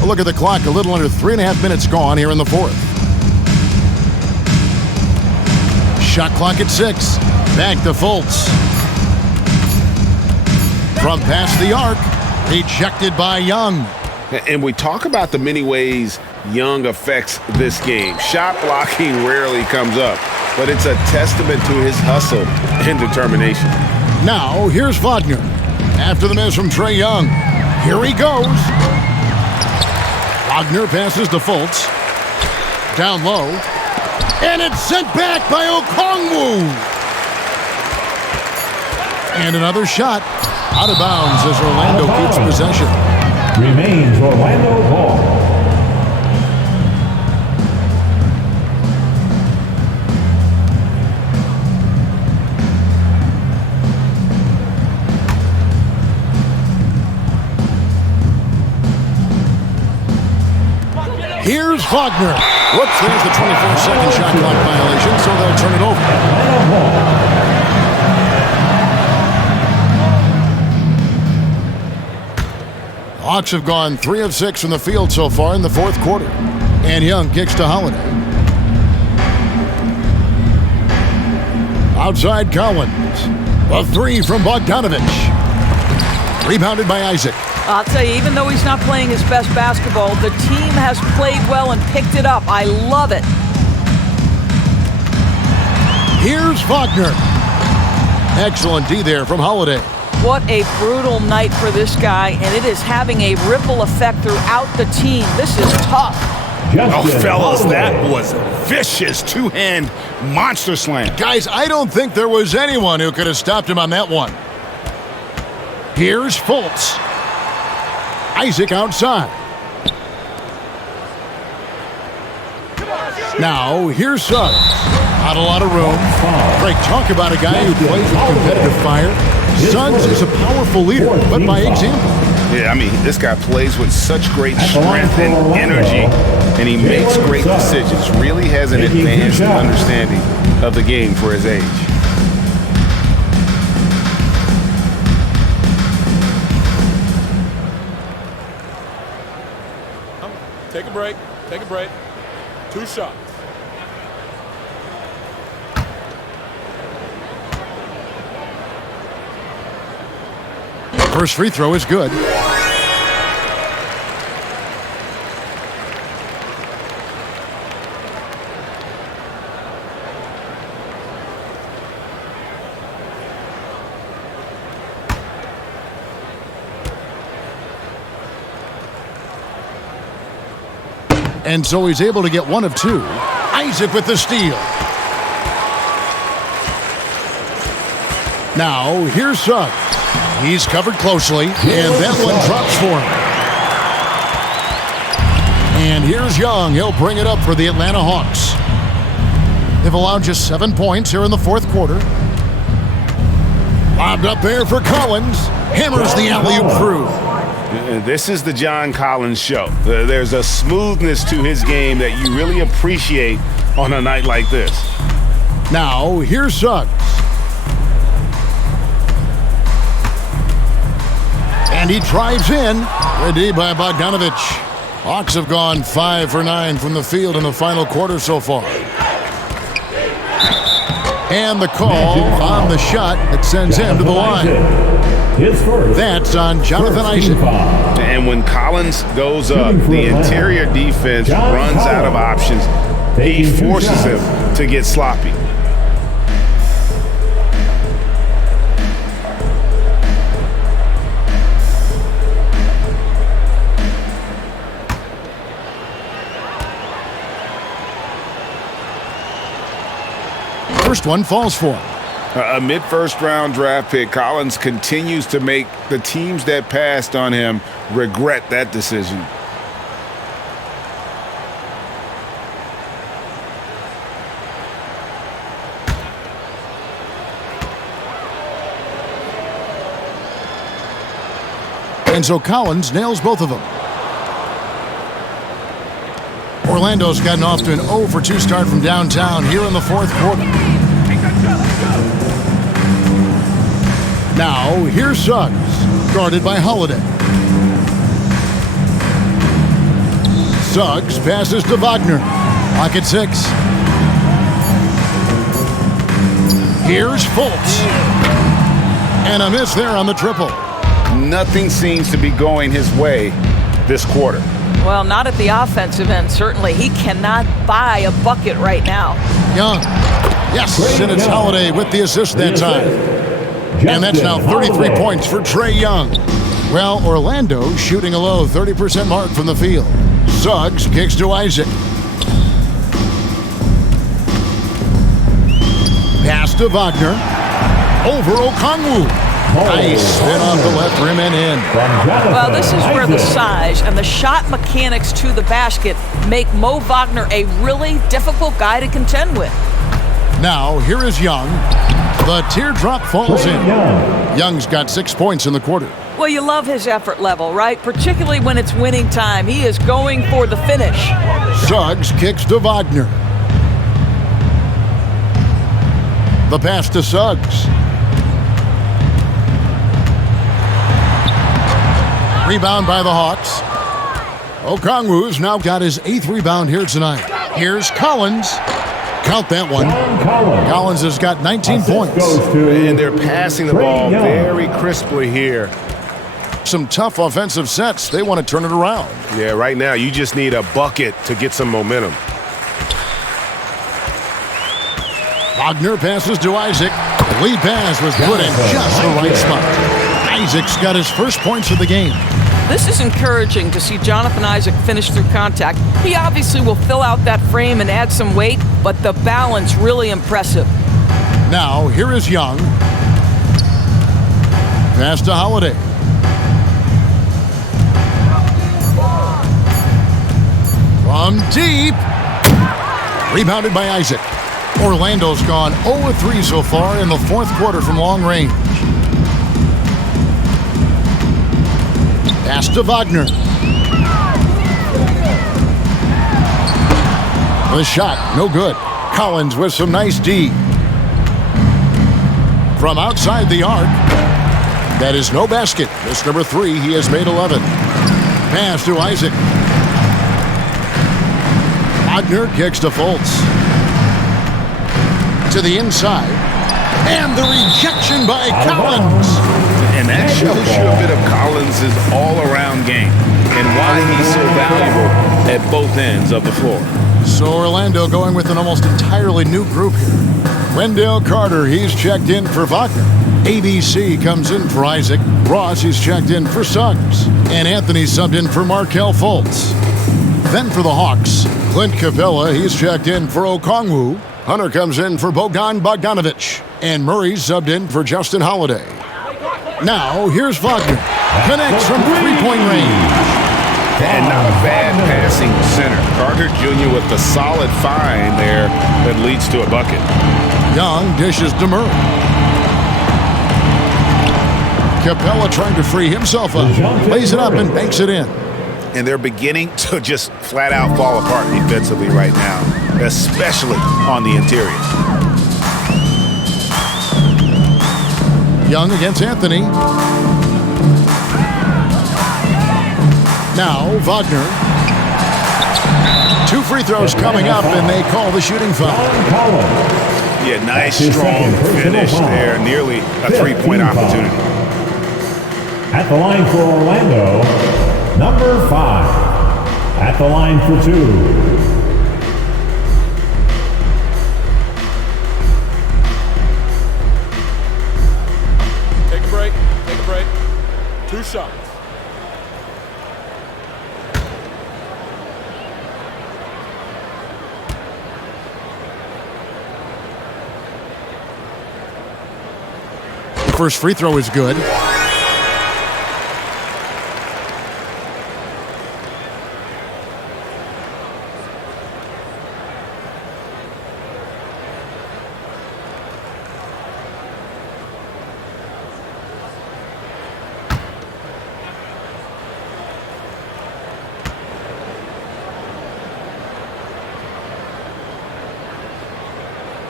A look at the clock, a little under 3.5 minutes gone here in the fourth. Shot clock at 6. Back to Fultz. From past the arc, ejected by Young. And we talk about the many ways Young affects this game. Shot blocking rarely comes up, but it's a testament to his hustle and determination. Now, here's Wagner. After the miss from Trae Young. Here he goes. Wagner passes to Fultz. Down low. And it's sent back by Okongwu. And another shot. Out of bounds as Orlando keeps possession. Remains Orlando ball. Here's Wagner. Whoops, there's the 24-second shot clock violation, so they'll turn it over. Hawks have gone 3 of 6 from the field so far in the fourth quarter. And Young kicks to Holiday. Outside Collins. A 3 from Bogdanovich. Rebounded by Isaac. I'll tell you, even though he's not playing his best basketball, the team has played well and picked it up. I love it. Here's Wagner. Excellent D there from Holiday. What a brutal night for this guy, and it is having a ripple effect throughout the team. This is tough. Oh, fellas, that was a vicious two-hand monster slam. Guys, I don't think there was anyone who could have stopped him on that one. Here's Fultz. Isaac outside. Now, here's Suggs. Not a lot of room. Greg, talk about a guy who plays with competitive fire. Suggs is a powerful leader, but by example. Yeah, I mean, this guy plays with such great strength and energy, and he makes great decisions. Really has an advanced understanding of the game for his age. Take a break. Take a break. 2 shots. First free throw is good. And so he's able to get 1 of 2. Isaac with the steal. Now, here's Suggs. He's covered closely, and that one drops for him. And here's Young. He'll bring it up for the Atlanta Hawks. They've allowed just 7 points here in the fourth quarter. Lobbed up there for Collins. Hammers the alley-oop through. This is the John Collins show. There's a smoothness to his game that you really appreciate on a night like this. Now, here's Suggs. And he drives in. Ready by Bogdanovich. Hawks have gone 5 for 9 from the field in the final quarter so far. And the call on the shot that sends him to the line. That's on Jonathan Isaac. And when Collins goes up, the interior defense runs out of options. He forces him to get sloppy. First one falls for him. A mid-first round draft pick, Collins continues to make the teams that passed on him regret that decision. And so Collins nails both of them. Orlando's gotten off to an 0 for 2 start from downtown here in the fourth quarter. Now, here's Suggs, guarded by Holiday. Suggs passes to Wagner. Lock at 6. Here's Fultz. And a miss there on the triple. Nothing seems to be going his way this quarter. Well, not at the offensive end, certainly. He cannot buy a bucket right now. Young. Yes, and it's Holiday with the assist that time. And that's now 33 points for Trae Young. Well, Orlando shooting a low 30% mark from the field. Suggs kicks to Isaac. Pass to Wagner. Over Okongwu. Nice spin off the left rim and in. Well, this is where the size and the shot mechanics to the basket make Mo Wagner a really difficult guy to contend with. Now, here is Young. The teardrop falls in. Young's got 6 points in the quarter. Well, you love his effort level, right? Particularly when it's winning time. He is going for the finish. Suggs kicks to Wagner. The pass to Suggs. Rebound by the Hawks. Okongwu's now got his 8th rebound here tonight. Here's Collins. Count that one. Collins has got 19 points. And they're passing the ball very crisply here. Some tough offensive sets. They want to turn it around. Yeah, right now you just need a bucket to get some momentum. Wagner passes to Isaac. The lead pass was put in just the right spot. Isaac's got his first points of the game. This is encouraging to see Jonathan Isaac finish through contact. He obviously will fill out that frame and add some weight, but the balance really impressive. Now, here is Young. Pass to Holiday. From deep. Rebounded by Isaac. Orlando's gone 0-3 so far in the fourth quarter from long range. Pass to Wagner. The shot, no good. Collins with some nice D. From outside the arc. That is no basket. Miss number 3, he has made 11. Pass to Isaac. Wagner kicks to Fultz. To the inside. And the rejection by Collins. And that shows you a bit of Collins' all-around game and why he's so valuable at both ends of the floor. So Orlando going with an almost entirely new group here. Wendell Carter, he's checked in for Wagner. ABC comes in for Isaac. Ross, he's checked in for Suggs. And Anthony subbed in for Markelle Fultz. Then for the Hawks, Clint Capella, he's checked in for Okongwu. Hunter comes in for Bogdanovich, and Murray subbed in for Justin Holiday. Now, here's Wagner. Connects from three-point range. And not a bad passing center. Carter Jr. with the solid find there that leads to a bucket. Young dishes to Murray. Capella trying to free himself up. Lays it up and banks it in. And they're beginning to just flat out fall apart defensively right now, especially on the interior. Young against Anthony. Now Wagner. 2 free throws coming up, and they call the shooting foul. Yeah, nice strong finish there, nearly a three-point opportunity. At the line for Orlando, number 5. At the line for 2. Take a break. Take a break. 2 shots. The first free throw is good.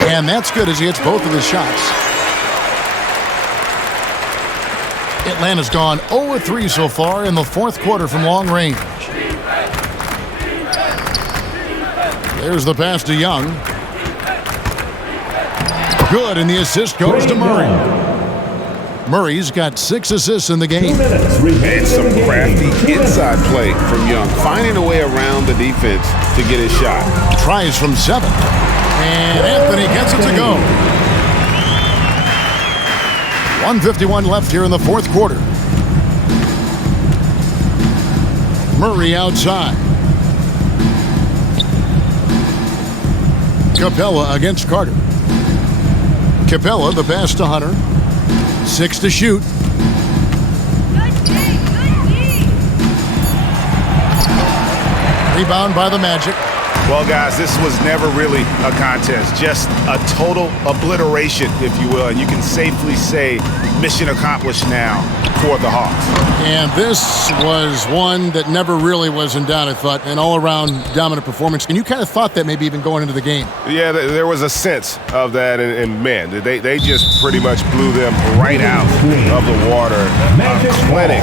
And that's good as he hits both of his shots. Atlanta's gone 0-3 so far in the fourth quarter from long range. There's the pass to Young. Good, and the assist goes to Murray. Murray's got 6 assists in the game. And some crafty inside play from Young, finding a way around the defense to get his shot. Tries from 7. And Anthony gets it to go. 1:51 left here in the fourth quarter. Murray outside. Capella against Carter. Capella, the pass to Hunter. 6 to shoot. Rebound by the Magic. Well, guys, this was never really a contest, just a total obliteration, if you will. And you can safely say mission accomplished now for the Hawks. And this was one that never really was in doubt, I thought, an all-around dominant performance. And you kind of thought that maybe even going into the game. Yeah, there was a sense of that, and man, they just pretty much blew them right out of the water. A clinic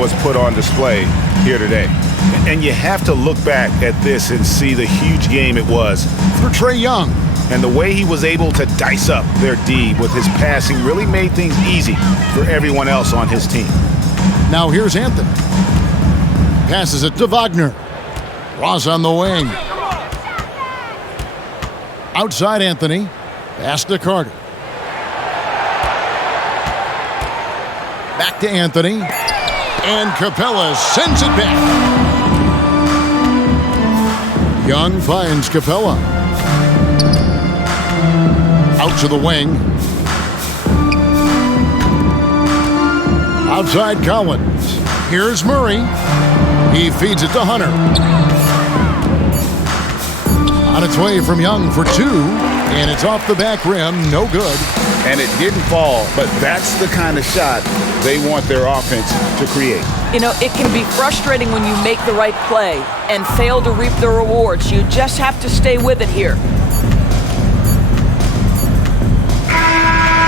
was put on display here today. And you have to look back at this and see the huge game it was for Trae Young. And the way he was able to dice up their D with his passing really made things easy for everyone else on his team. Now here's Anthony. Passes it to Wagner. Ross on the wing. Outside Anthony. Pass to Carter. Back to Anthony. And Capella sends it back. Young finds Capella. Out to the wing. Outside Collins. Here's Murray. He feeds it to Hunter. On its way from Young for 2. And it's off the back rim. No good. And it didn't fall, but that's the kind of shot they want their offense to create. You know, it can be frustrating when you make the right play and fail to reap the rewards. You just have to stay with it here.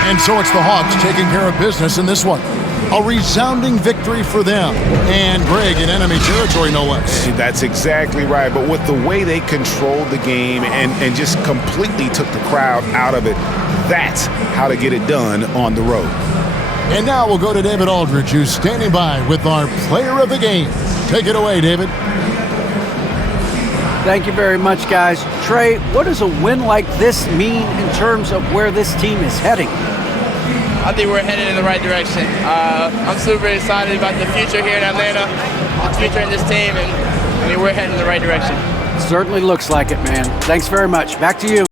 And so it's the Hawks taking care of business in this one. A resounding victory for them. And Greg in enemy territory, no less. That's exactly right. But with the way they controlled the game and just completely took the crowd out of it, that's how to get it done on the road. And now we'll go to David Aldridge, who's standing by with our player of the game. Take it away, David. Thank you very much, guys. Trae, what does a win like this mean in terms of where this team is heading? I think we're headed in the right direction. I'm super excited about the future here in Atlanta, the future in this team, and I mean, we're heading in the right direction. Certainly looks like it, man. Thanks very much. Back to you.